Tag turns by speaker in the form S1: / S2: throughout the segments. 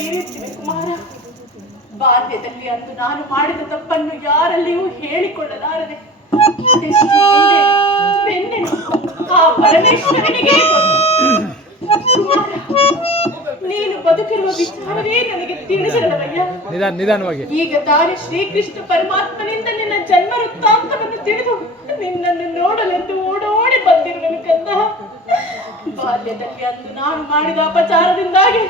S1: ಇರುತ್ತೇವೆ ಕುಮಾರ ಬಾಲ್ಯದಲ್ಲಿ ಅಂದು ನಾನು ಮಾಡಿದ ತಪ್ಪನ್ನು ಯಾರಲ್ಲಿಯೂ ಹೇಳಿಕೊಳ್ಳಲಾರದೆ ಬೆನ್ನೆನು ಆ ಪರಮೇಶ್ವರನಿಗೆ? ಕುಮಾರ, ನೀನು ಬದುಕಿರುವ ವಿಚಾರವೇ ನನಗೆ ತಿಳಿದಿರಲವಯ್ಯ
S2: ನಿಧಾನ ನಿಧಾನವಾಗಿ.
S1: ಈಗ ತಾನೇ ಶ್ರೀಕೃಷ್ಣ ಪರಮಾತ್ಮನಿಂದ ನಿನ್ನ ಜನ್ಮ ವೃತ್ತಾಂತವನ್ನು ತಿಳಿದು ನಿನ್ನನ್ನು ನೋಡಲೆಂದು ಓಡೋಡಿ ಬಂದಿರುವನು ಕಂದ ಬಾಲ್ಯದಲ್ಲಿ ಅಂದು ನಾನು ಮಾಡಿದ ಅಪಚಾರದಿಂದಾಗಿ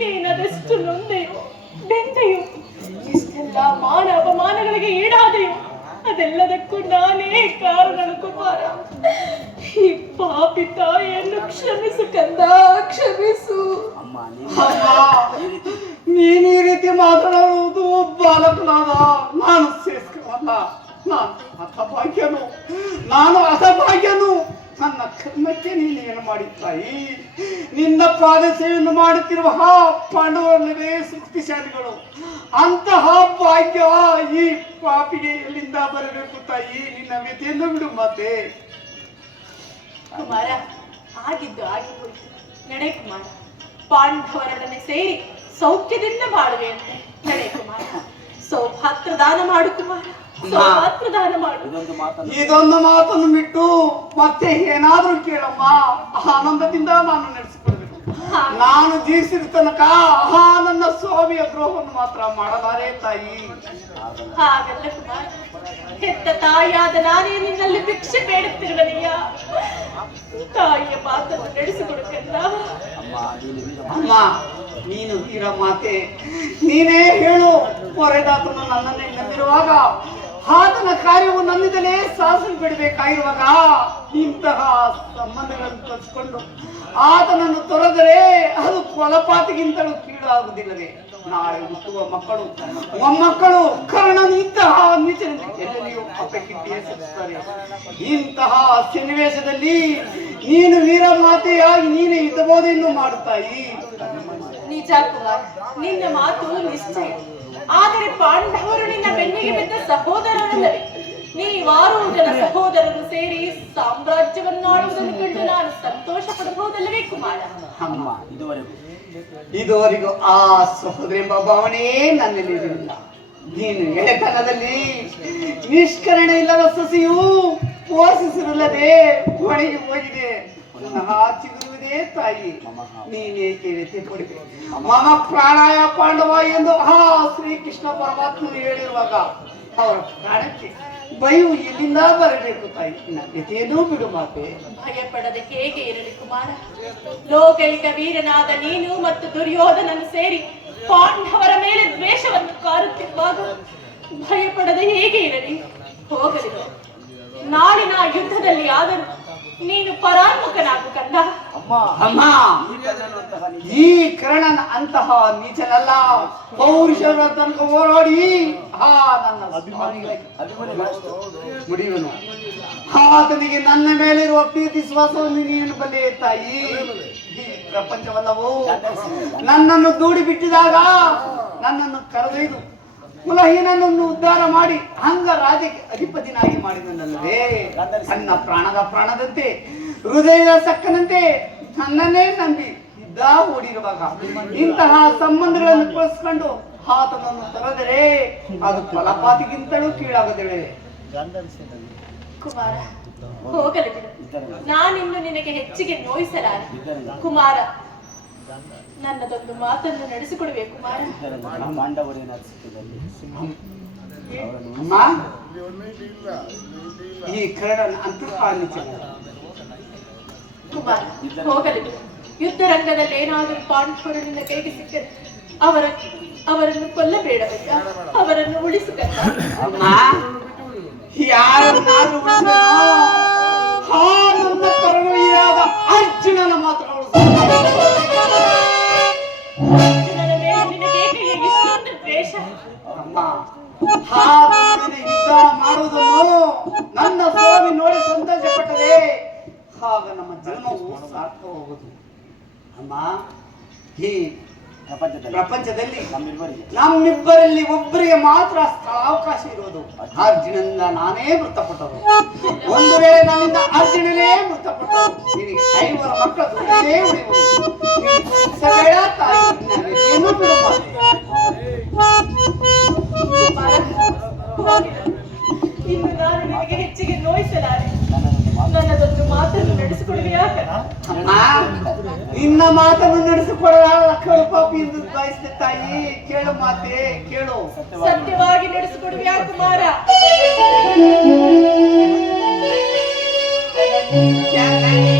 S1: ನೀನದೆಷ್ಟು ನೊಂದೆಯೋ ಬೆಂದೆಯೋ ಇಷ್ಟೆಲ್ಲ ಮಾನ ಅಪಮಾನಗಳಿಗೆ ಈಡಾದೆಯೋ, ಅದೆಲ್ಲದಕ್ಕೂ ನಾನೇ ಕಾರಣ ಕುಮಾರ. ಈ ಪಾಪಿ ತಾಯಿಯನ್ನು ಕ್ಷಮಿಸು ಕಂದ, ಕ್ಷಮಿಸು.
S3: ನೀನು ಈ ರೀತಿ ಮಾತನಾಡುವುದು ಬಾಲಕನಾದ ನಾನು ಸೇಸ್ಕವಲ್ಲ ನಾನು ಹತಭಾಗ್ಯನು ನಾನು ನನ್ನ ಕರ್ಮಕ್ಕೆ ನೀನು ಏನು ನಿನ್ನ ಪಾದ ಸೇವೆಯನ್ನು ಮಾಡುತ್ತಿರುವ ಪಾಂಡವರಲ್ಲವೇ ಶಕ್ತಿಶಾಲಿಗಳು, ಅಂತಹ ಭಾಗ್ಯ ಈ ಪಾಪಿಗೆ ಎಲ್ಲಿಂದ ಬರಬೇಕು ತಾಯಿ. ನಿನ್ನ ವ್ಯತೆಯನ್ನು ಬಿಡು ಮತ್ತೆ
S1: ಕುಮಾರ, ಆಗಿದ್ದು ಆಗಿ ನಡೆ ಕುಮಾರ, ಪಾಂಡವರೊಡನೆ ಸೇರಿ ಸೌಖ್ಯದಿಂದ ಬಾಳುವೆ ಅಂತೆ ನಡೆ ಕುಮಾರ. ಸೌಭಾತ್ರ ದಾನ ಮಾಡು ಕುಮಾರ ಸೌಭಾತ್ರ ದಾನ ಮಾಡು
S4: ಇದೊಂದು ಮಾತನ್ನು
S3: ಬಿಟ್ಟು ಮತ್ತೆ ಏನಾದ್ರೂ ಕೇಳಮ್ಮ. ಆನಂದದಿಂದ ನಾನು ನಡೆಸಿಕೊಳ್ಬೇಕು ನಾನು ಜೀವಿಸಿದ ತನಕ ಆ ನನ್ನ ಸ್ವಾಮಿಯ ದ್ರೋಹವನ್ನು ಮಾತ್ರ ಮಾಡಲಾರೆ ತಾಯಿ.
S1: ಹಾಗಲ್ಲ ಕುಮಾರ. ಹೆತ್ತ ತಾಯಿಯಾದ ನಾನೇ ನಿನ್ನಲ್ಲಿ ಭಿಕ್ಷೆ ಬೇಡುತ್ತಿರುವನಯ್ಯ. ತಾಯಿಯ ಮಾತನ್ನು ನಡೆಸಿಕೊಡುತ್ತೆ
S4: ಅಮ್ಮ ನೀನು ವೀರ
S3: ಮಾತೆ. ನೀನೇ ಹೇಳು ಹೊರೆದಾತನು ನನ್ನನ್ನೇ ನಂಬಿರುವಾಗ ಆತನ ಕಾರ್ಯವು ನನ್ನಿಂದಲೇ ಸಾಧಿಸಿ ಬಿಡಬೇಕಾಗಿರುವಾಗ ಇಂತಹ ಸಂಬಂಧಗಳನ್ನು ಕಲಿಸ್ಕೊಂಡು ಆತನನ್ನು ತೊರೆದರೆ ಅದು ಕೊಲಪಾತಿಗಿಂತಲೂ ಕೀಳಾಗುವುದಿಲ್ಲವೇ? ನಾಳೆ ಹುಟ್ಟುವ ಮಕ್ಕಳು, ಮೊಮ್ಮಕ್ಕಳು, ಕರ್ಣನು ಇಂತಹ ಎಲ್ಲೆಲ್ಲಿಯೂ ಇಂತಹ ಸನ್ನಿವೇಶದಲ್ಲಿ ನೀನು ವೀರ ಮಾತೆಯಾಗಿ ನೀನೇ ಇದ್ದಬಹುದೆಂದು ಮಾಡುತ್ತಾಯಿ.
S1: ನಿಜ ನಿನ್ನ ಮಾತು ನಿಶ್ಚಯ ಆದರೆ ಪಾಂಡವರು ನಿನ್ನ ಬೆನ್ನಿಗೆ ಬಿದ್ದ ಸಹೋದರರಲ್ಲವೇ ನೀವಾರು ಜನ ಸಹೋದರರು ಸೇರಿ ಸಾಮ್ರಾಜ್ಯವನ್ನಾಳುವುದನ್ನು ಕಂಡು ನಾನು ಸಂತೋಷ ಪಡಬಹುದಲ್ಲವೇ ಕುಮಾರ?
S4: ಅಮ್ಮ, ಇದುವರೆಗೂ.
S3: ಇದುವರೆಗೂ ಆ ಸಹೋದರಿ ಎಂಬ ಭಾವನೆಯೇ ನನ್ನಲ್ಲಿ ಇರಲಿಲ್ಲ. ನೀನು ಎಳೆತನದಲ್ಲಿ ನಿಷ್ಕರಣ ಇಲ್ಲದ ಸಸಿಯು ಪೋಷಿಸಿರಲ್ಲದೆ ಒಣಗಿ ಹೋಗಿದೆ. ಪುನಃ ಚಿಗುರುವುದೇ ತಾಯಿ. ನೀನೇಕೆ ವ್ಯಥೆ ಪಡಿದೆ ಮಮ ಪ್ರಾಣಾಯ ಪಾಂಡವ ಎಂದು ಆ ಶ್ರೀಕೃಷ್ಣ ಪರಮಾತ್ಮನು ಹೇಳಿರುವಾಗ ಅವರ ಪ್ರಾಣಕ್ಕೆ ಬಯು ಎಲ್ಲಿಂದ ಬರಬೇಕು ತಾಯಿ? ನಿನ್ನ ವ್ಯಥೆಯನ್ನೂ ಬಿಡು ಮಾತೆ.
S1: ಭಯಪಡದೆ ಹೇಗೆ ಇರಲಿ ಕುಮಾರ? ಲೋಕೈಕ ವೀರನಾದ ನೀನು ಮತ್ತು ದುರ್ಯೋಧನನ್ನು ಸೇರಿ ಪಾಂಡವರ ಮೇಲೆ ದ್ವೇಷವನ್ನು ಕಾರುತ್ತಿರುವಾಗ ಭಯಪಡದೆ ಹೇಗೆ ಇರಲಿ? ಹೋಗಲಿ. ನಾಳಿನ ಯುದ್ಧದಲ್ಲಿ ಆದರೂ ನೀನು ಪರಾನ್ಮುಖನಾಗು ಕಂದ
S4: ಅಮ್ಮ.
S3: ಅಮ್ಮ
S4: ಈ
S3: ಕರ್ಣನ ಅಂತಹ ನೀಚನಲ್ಲ. ಪೌರುಷರ ತನಕ ಓಡಾಡಿ ಹಾ ನನ್ನ ಮುಡಿಯುವನು. ಆತನಿಗೆ ನನ್ನ ಮೇಲಿರುವ ಪ್ರೀತಿ ವಿಶ್ವಾಸವನ್ನು ನೀನು ಬಲ್ಲೆ ತಾಯಿ. ಈ ಪ್ರಪಂಚವಲ್ಲವೋ? ನನ್ನನ್ನು ದೂಡಿ ಬಿಟ್ಟಿದಾಗ ನನ್ನನ್ನು ಕರೆದೊಯ್ದು. ಕುಲಹೀನನನ್ನು ಉದ್ಧಾರ ಮಾಡಿ ಅಂಗ ರಾಜಕ್ಕೆ ಅಧಿಪತಿನಾಗಿ ಮಾಡಿದನಲ್ಲವೇ? ಸಣ್ಣ ಪ್ರಾಣದ ಪ್ರಾಣದಂತೆ ಹೃದಯದ ಸಕ್ಕನಂತೆ ನನ್ನನ್ನೇ ನಂಬಿ ಇದ್ದ ಓಡಿರುವಾಗ ಇಂತಹ ಸಂಬಂಧಗಳನ್ನು ಕಳಿಸ್ಕೊಂಡು ಆತನನ್ನು ತರದರೆ ಅದು ಫಲಪಾತಿಗಿಂತಲೂ ಕೀಳಾಗದಿವೆ
S1: ಕುಮಾರ ಹೋಗಲಿ ಬಿಡು. ನಾನಿನ್ನು ನಿನಗೆ ಹೆಚ್ಚಿಗೆ ನೋಯಿಸಲಾರ. ಕುಮಾರ ನನ್ನದೊಂದು ಮಾತನ್ನು
S3: ನಡೆಸಿಕೊಡಬೇಕು ಈ ಕರಡನ
S1: ಕುಮಾರ ಹೋಗಲಿ. ಬಿಡು ಯುದ್ಧ ರಂಗದಲ್ಲಿ ಏನಾದರೂ ಪಾಂಡವರು ನಿನ್ನ ಕೈಗೆ ಸಿಕ್ಕರೆ ಅವರ ಅವರನ್ನು ಕೊಲ್ಲಬೇಡ ಅವರನ್ನು ಉಳಿಸುಕಲ್ಲ
S3: ಅಮ್ಮ ಹಾಗೆ ಯುದ್ಧ ಮಾಡುವುದನ್ನು ನನ್ನ ಸ್ವಾಮಿ ನೋಡಿ ಸಂತೋಷ ಪಟ್ಟರೆ ಆಗ ನಮ್ಮ ಜನ್ಮವು ಹೋಗುದು ಅಮ್ಮ ಈ
S4: ಪ್ರಪಂಚದಲ್ಲಿ
S3: ಪ್ರಪಂಚದಲ್ಲಿ
S4: ನಮ್ಮಿಬ್ಬರಿಗೆ
S3: ನಮ್ಮಿಬ್ಬರಲ್ಲಿ ಒಬ್ಬರಿಗೆ ಮಾತ್ರ ಅವಕಾಶ ಇರೋದು ಅರ್ಜುನನಿಂದ ನಾನೇ ಮೃತಪಟ್ಟರು ಒಂದು ವೇಳೆ ನನ್ನಿಂದ ಅರ್ಜುನನೇ ಮೃತಪಟ್ಟರು. ನಿನಗೆ ಐವರ ಮಕ್ಕಳು ದುಡ್ಡೇ ಉಳಿಯುವುದು. ತಾಯಿ ನೋಯಿಸಲಾರೆ. ನನ್ನದೊಂದು ಮಾತನ್ನು ನಡೆಸಿಕೊಡುವೆಯಾ ನಿನ್ನ ಮಾತನ್ನು ನಡೆಸಿಕೊಳ್ಳ ಕೇಳು ಪಾಪಿ ಎಂದು ಬಯಸಿದ ತಾಯಿ. ಕೇಳು ಮಾತೆ ಕೇಳು.
S1: ಸತ್ಯವಾಗಿ ನಡೆಸಿಕೊಡುವೆಯಾ ಕುಮಾರ?
S3: Yeah,